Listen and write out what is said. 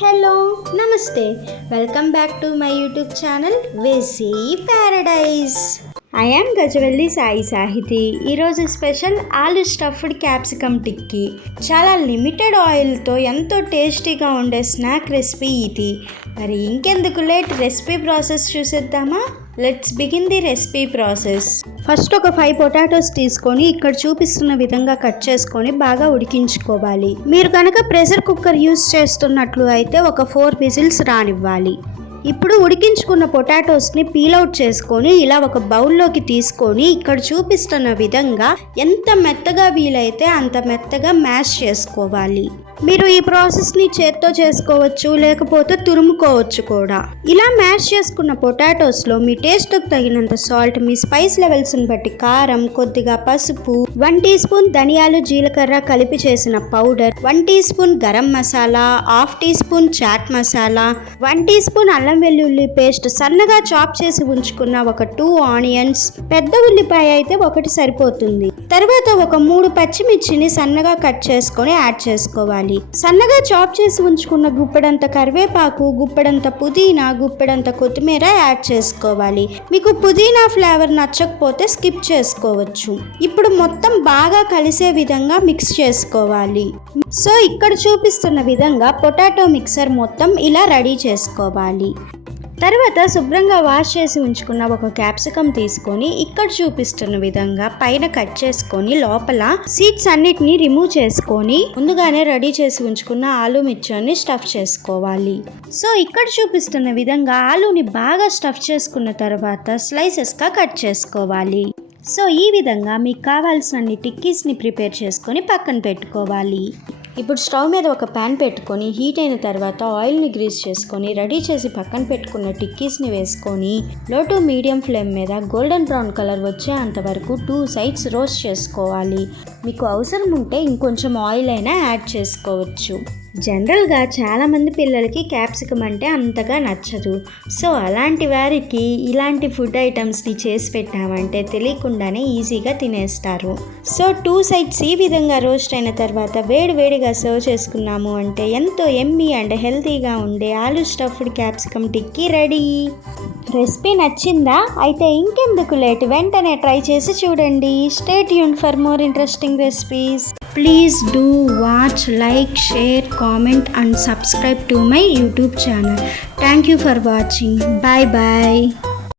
Hello నమస్తే welcome back to my YouTube channel Vesi Paradise. I am Gajavelli Sai Sahithi. ఈరోజు special ఆలు stuffed capsicum టిక్కీ. చాలా limited ఆయిల్తో ఎంతో టేస్టీగా ఉండే స్నాక్ రెసిపీ ఇది. మరి ఇంకెందుకు లేట్, రెసిపీ ప్రాసెస్ చూసేద్దామా? Let's begin the recipe process. First ఒక 5 పొటాటోస్ తీసుకొని ఇక్కడ చూపిస్తున్న విధంగా కట్ చేసుకొని బాగా ఉడికించుకోవాలి. మీరు కనుక ప్రెషర్ కుక్కర్ యూస్ చేస్తున్నట్లు అయితే ఒక 4 విజిల్స్ రానివ్వాలి. ఇప్పుడు ఉడికించుకున్న పొటాటోస్ని పీల్అవుట్ చేసుకొని ఇలా ఒక బౌల్లోకి తీసుకొని ఇక్కడ చూపిస్తున్న విధంగా ఎంత మెత్తగా వీలైతే అంత మెత్తగా మ్యాష్ చేసుకోవాలి. మీరు ఈ ప్రాసెస్ని చేత్తో చేసుకోవచ్చు, లేకపోతే తురుముకోవచ్చు కూడా. ఇలా మ్యాష్ చేసుకున్న పొటాటోస్లో మీ టేస్ట్కి తగినంత సాల్ట్, మీ స్పైస్ లెవెల్స్ని బట్టి కారం, కొద్దిగా పసుపు, 1 టీ స్పూన్ ధనియాలు జీలకర్ర కలిపి చేసిన powder, 1 teaspoon garam masala, 1/2 teaspoon chaat masala, 1 teaspoon అల్లం వెల్లుల్లి పేస్ట్, సన్నగా చాప్ చేసి ఉంచుకున్న ఒక 2 ఆనియన్స్, పెద్ద ఉల్లిపాయ అయితే 1 సరిపోతుంది. తర్వాత ఒక 3 పచ్చిమిర్చిని సన్నగా కట్ చేసుకొని యాడ్ చేసుకోవాలి. సన్నగా చాప్ చేసి ఉంచుకున్న గుప్పెడంత కరివేపాకు, గుప్పెడంత పుదీనా, గుప్పెడంత కొత్తిమీర యాడ్ చేసుకోవాలి. మీకు పుదీనా ఫ్లేవర్ నచ్చకపోతే స్కిప్ చేసుకోవచ్చు. ఇప్పుడు మొత్తం బాగా కలిసే విధంగా మిక్స్ చేసుకోవాలి. సో ఇక్కడ చూపిస్తున్న విధంగా పొటాటో మిక్సర్ మొత్తం ఇలా రెడీ చేసుకోవాలి. తర్వాత శుభ్రంగా వాష్ చేసి ఉంచుకున్న ఒక క్యాప్సికమ్ తీసుకొని ఇక్కడ చూపిస్తున్న విధంగా పైన కట్ చేసుకొని లోపల సీడ్స్ అన్నిటిని రిమూవ్ చేసుకొని ముందుగానే రెడీ చేసి ఉంచుకున్న ఆలు మిక్చర్ని స్టఫ్ చేసుకోవాలి. సో ఇక్కడ చూపిస్తున్న విధంగా ఆలుని బాగా స్టఫ్ చేసుకున్న తర్వాత స్లైసెస్గా కట్ చేసుకోవాలి. సో ఈ విధంగా మీకు కావాల్సిన టిక్కీస్ని ప్రిపేర్ చేసుకొని పక్కన పెట్టుకోవాలి. ఇప్పుడు స్టవ్ మీద ఒక ప్యాన్ పెట్టుకొని హీట్ అయిన తర్వాత ఆయిల్ని గ్రీస్ చేసుకొని రెడీ చేసి పక్కన పెట్టుకున్న టిక్కీస్ని వేసుకొని లో టు మీడియం ఫ్లేమ్ మీద గోల్డెన్ బ్రౌన్ కలర్ వచ్చే అంతవరకు 2 సైడ్స్ రోస్ట్ చేసుకోవాలి. మీకు అవసరం ఉంటే ఇంకొంచెం ఆయిల్ అయినా యాడ్ చేసుకోవచ్చు. జనరల్గా చాలామంది పిల్లలకి క్యాప్సికమ్ అంటే అంతగా నచ్చదు. సో అలాంటి వారికి ఇలాంటి ఫుడ్ ఐటమ్స్ని చేసి పెట్టామంటే తెలియకుండానే ఈజీగా తినేస్తారు. సో 2 సైడ్స్ ఈ విధంగా రోస్ట్ అయిన తర్వాత వేడివేడిగా సర్వ్ చేసుకున్నాము అంటే ఎంతో ఎమ్మీ అండ్ హెల్తీగా ఉండే ఆలు స్టఫ్డ్ క్యాప్సికమ్ టిక్కీ రెడీ. రెసిపీ నచ్చిందా? అయితే ఇంకెందుకు లేట్, వెంటనే ట్రై చేసి చూడండి. Stay tuned for more interesting recipes. Please do watch, like, share, comment and subscribe to my YouTube channel. Thank you for watching. Bye bye.